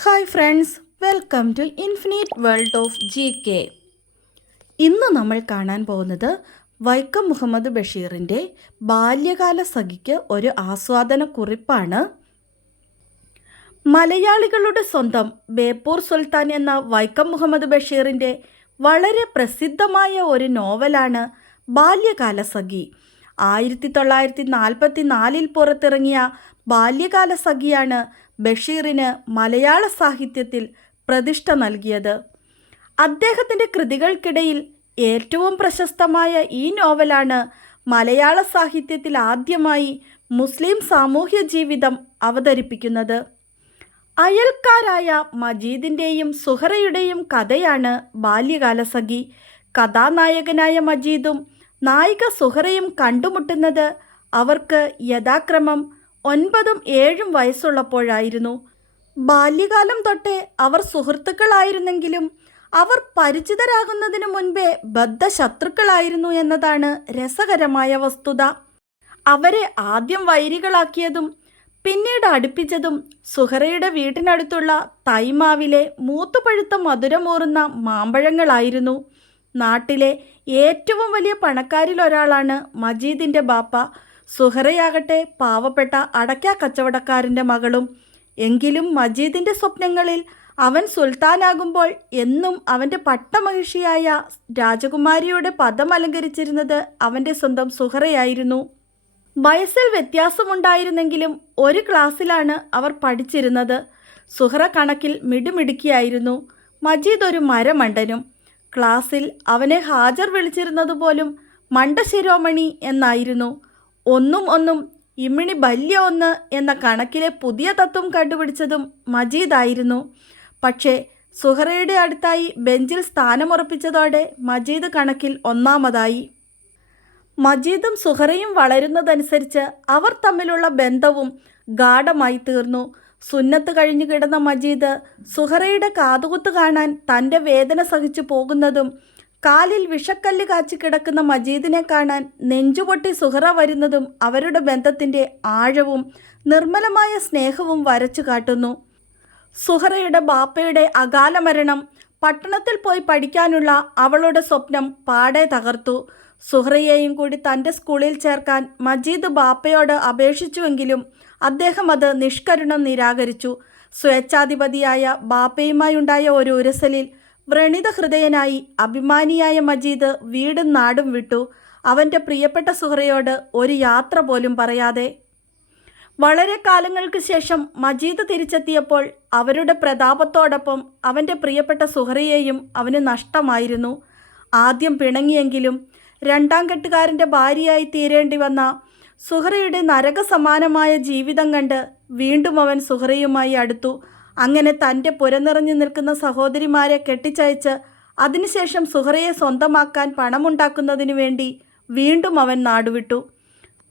Hi friends welcome to infinite world of G K. ഇന്ന് നമ്മൾ കാണാൻ പോകുന്നത് വൈക്കം മുഹമ്മദ് ബഷീറിന്റെ ബാല്യകാല സഖിക്ക് ഒരു ആസ്വാദന കുറിപ്പാണ് മലയാളികളുടെ സ്വന്തം ബേപ്പൂർ സുൽത്താൻ എന്ന വൈക്കം മുഹമ്മദ് ബഷീറിന്റെ വളരെ പ്രസിദ്ധമായ ഒരു നോവലാണ് ബാല്യകാല സഖി. ആയിരത്തി തൊള്ളായിരത്തി നാൽപ്പത്തി നാലിൽ പുറത്തിറങ്ങിയ ബാല്യകാല സഖിയാണ് ബഷീറിന് മലയാള സാഹിത്യത്തിൽ പ്രതിഷ്ഠ നൽകിയത്. അദ്ദേഹത്തിന്റെ കൃതികൾക്കിടയിൽ ഏറ്റവും പ്രശസ്തമായ ഈ നോവലാണ് മലയാള സാഹിത്യത്തിൽ ആദ്യമായി മുസ്ലിം സാമൂഹ്യ ജീവിതം അവതരിപ്പിക്കുന്നത്. അയൽക്കാരായ മജീദിന്റെയും സുഹറയുടെയും കഥയാണ് ബാല്യകാലസഖി. കഥാനായകനായ മജീദും നായിക സുഹറയും കണ്ടുമുട്ടുന്നത് അവർക്ക് യഥാക്രമം ഒൻപതും ഏഴും വയസ്സുള്ളപ്പോഴായിരുന്നു. ബാല്യകാലം തൊട്ടേ അവർ സുഹൃത്തുക്കളായിരുന്നെങ്കിലും അവർ പരിചിതരാകുന്നതിനു മുൻപേ ബദ്ധ ശത്രുക്കളായിരുന്നു എന്നതാണ് രസകരമായ വസ്തുത. അവരെ ആദ്യം വൈരികളാക്കിയതും പിന്നീട് അടുപ്പിച്ചതും സുഹറയുടെ വീട്ടിനടുത്തുള്ള തൈമാവിലെ മൂത്തുപഴുത്ത മധുരമൂറുന്ന മാമ്പഴങ്ങളായിരുന്നു. നാട്ടിലെ ഏറ്റവും വലിയ പണക്കാരിൽ ഒരാളാണ് മജീദിന്റെ ബാപ്പ. സുഹറയാകട്ടെ പാവപ്പെട്ട അടയ്ക്ക കച്ചവടക്കാരന്റെ മകളും. എങ്കിലും മജീദിന്റെ സ്വപ്നങ്ങളിൽ അവൻ സുൽത്താനാകുമ്പോൾ എന്നും അവന്റെ പട്ടമഹിഷിയായ രാജകുമാരിയുടെ പദം അലങ്കരിച്ചിരുന്നത് അവന്റെ സ്വന്തം സുഹറയായിരുന്നു വയസ്സിൽ വ്യത്യാസമുണ്ടായിരുന്നെങ്കിലും ഒരു ക്ലാസ്സിലാണ് അവർ പഠിച്ചിരുന്നത്. സുഹറ കണക്കിൽ മിടുമിടുക്കിയായിരുന്നു. മജീദ് ഒരു മരമണ്ടനും. ക്ലാസ്സിൽ അവനെ ഹാജർ വിളിച്ചിരുന്നത് പോലും മണ്ടശിരോമണി എന്നായിരുന്നു. ഒന്നും ഒന്നും ഇമിണി ബല്യ ഒന്ന് എന്ന കണക്കിലെ പുതിയ തത്വം കണ്ടുപിടിച്ചതും മജീദായിരുന്നു. പക്ഷേ സുഹറയുടെ അടുത്തായി ബെഞ്ചിൽ സ്ഥാനമുറപ്പിച്ചതോടെ മജീദ് കണക്കിൽ ഒന്നാമതായി. മജീദും സുഹറയും വളരുന്നതനുസരിച്ച് അവർ തമ്മിലുള്ള ബന്ധവും ഗാഠമായി തീർന്നു. സുന്നത്ത് കഴിഞ്ഞു കിടന്ന മജീദ് സുഹറയുടെ കാതുകുത്ത് കാണാൻ തന്റെ വേദന സഹിച്ചു പോകുന്നതും കാലിൽ വിഷക്കല്ല് കാച്ചി കിടക്കുന്ന മജീദിനെ കാണാൻ നെഞ്ചുപൊട്ടി സുഹറ വരുന്നതും അവരുടെ ബന്ധത്തിന്റെ ആഴവും നിർമ്മലമായ സ്നേഹവും വരച്ചു കാട്ടുന്നു. സുഹറയുടെ ബാപ്പയുടെ അകാല മരണം പട്ടണത്തിൽ പോയി പഠിക്കാനുള്ള അവളുടെ സ്വപ്നം പാടെ തകർത്തു. സുഹറയെയും കൂടി തന്റെ സ്കൂളിൽ ചേർക്കാൻ മജീദ് ബാപ്പയോട് അപേക്ഷിച്ചുവെങ്കിലും അദ്ദേഹം അത് നിഷ്കരുണം നിരാകരിച്ചു. സ്വേച്ഛാധിപതിയായ ബാപ്പയുമായുണ്ടായ ഒരു ഉരസലിൽ വ്രണിത ഹൃദയനായി അഭിമാനിയായ മജീദ് വീടും നാടും വിട്ടു. അവന്റെ പ്രിയപ്പെട്ട സുഹറയോട് ഒരു യാത്ര പോലും പറയാതെ. വളരെ കാലങ്ങൾക്ക് ശേഷം മജീദ് തിരിച്ചെത്തിയപ്പോൾ അവരുടെ പ്രതാപത്തോടൊപ്പം അവന്റെ പ്രിയപ്പെട്ട സുഹറയെയും അവന് നഷ്ടമായിരുന്നു. ആദ്യം പിണങ്ങിയെങ്കിലും രണ്ടാം കെട്ടുകാരന്റെ ഭാര്യയായി തീരേണ്ടി വന്ന സുഹറയുടെ നരകസമാനമായ ജീവിതം കണ്ട് വീണ്ടും അവൻ സുഹറയുമായി അടുത്തു. അങ്ങനെ തന്റെ പുരനിറഞ്ഞു നിൽക്കുന്ന സഹോദരിമാരെ കെട്ടിച്ചയച്ച് അതിനുശേഷം സുഹറയെ സ്വന്തമാക്കാൻ പണമുണ്ടാക്കുന്നതിനു വേണ്ടി വീണ്ടും അവൻ നാടുവിട്ടു.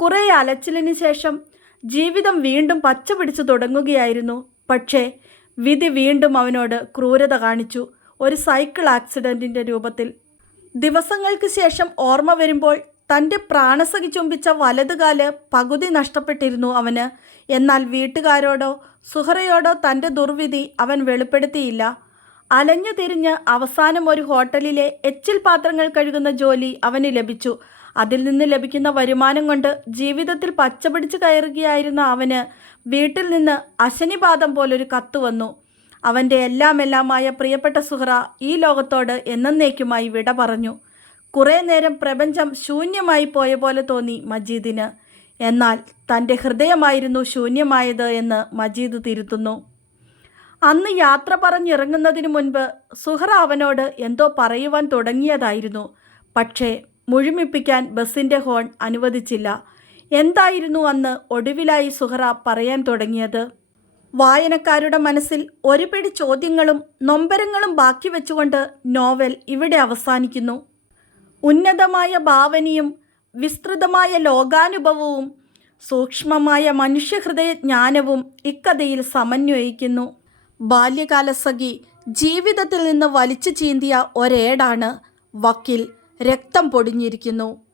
കുറേ അലച്ചിലിന് ശേഷം ജീവിതം വീണ്ടും പച്ച പിടിച്ചു തുടങ്ങുകയായിരുന്നു. പക്ഷേ വിധി വീണ്ടും അവനോട് ക്രൂരത കാണിച്ചു. ഒരു സൈക്കിൾ ആക്സിഡന്റിന്റെ രൂപത്തിൽ. ദിവസങ്ങൾക്ക് ശേഷം ഓർമ്മ വരുമ്പോൾ തന്റെ പ്രാണസഖി ചുംബിച്ച വലതുകാൽ പകുതി നഷ്ടപ്പെട്ടിരുന്നു അവന്. എന്നാൽ വീട്ടുകാരോടോ സുഹറയോടോ തന്റെ ദുർവിധി അവൻ വെളിപ്പെടുത്തിയില്ല. അലഞ്ഞു തിരിഞ്ഞ് അവസാനം ഒരു ഹോട്ടലിലെ എച്ചിൽ പാത്രങ്ങൾ കഴുകുന്ന ജോലി അവന് ലഭിച്ചു. അതിൽ നിന്ന് ലഭിക്കുന്ന വരുമാനം കൊണ്ട് ജീവിതത്തിൽ പച്ചപിടിച്ച് കയറുകയായിരുന്ന അവന് വീട്ടിൽ നിന്ന് അശനിപാതം പോലൊരു കത്ത് വന്നു. അവന്റെ എല്ലാം എല്ലാമായ പ്രിയപ്പെട്ട സുഹറ ഈ ലോകത്തോട് എന്നേക്കുമായി വിട പറഞ്ഞു. കുറേ നേരം പ്രപഞ്ചം ശൂന്യമായി പോയ പോലെ തോന്നി മജീദിന്. എന്നാൽ തന്റെ ഹൃദയമായിരുന്നു ശൂന്യമായത് എന്ന് മജീദ് തിരുത്തുന്നു. അന്ന് യാത്ര പറഞ്ഞിറങ്ങുന്നതിന് മുൻപ് സുഹറ അവനോട് എന്തോ പറയുവാൻ തുടങ്ങിയതായിരുന്നു. പക്ഷേ മുഴുമിപ്പിക്കാൻ ബസ്സിന്റെ ഹോൺ അനുവദിച്ചില്ല. എന്തായിരുന്നു അന്ന് ഒടുവിലായി സുഹറ പറയാൻ തുടങ്ങിയത്? വായനക്കാരുടെ മനസ്സിൽ ഒരുപിടി ചോദ്യങ്ങളും നൊമ്പരങ്ങളും ബാക്കി വെച്ചുകൊണ്ട് നോവൽ ഇവിടെ അവസാനിക്കുന്നു. ഉന്നതമായ ഭാവനയും വിസ്തൃതമായ ലോകാനുഭവവും സൂക്ഷ്മമായ മനുഷ്യഹൃദയ ജ്ഞാനവും ഇക്കഥയിൽ സമന്വയിക്കുന്നു. ബാല്യകാലസഖി ജീവിതത്തിൽ നിന്ന് വലിച്ചു ചീന്തിയ ഒരേടാണ് വക്കിൽ രക്തം പൊടിഞ്ഞിരിക്കുന്നു.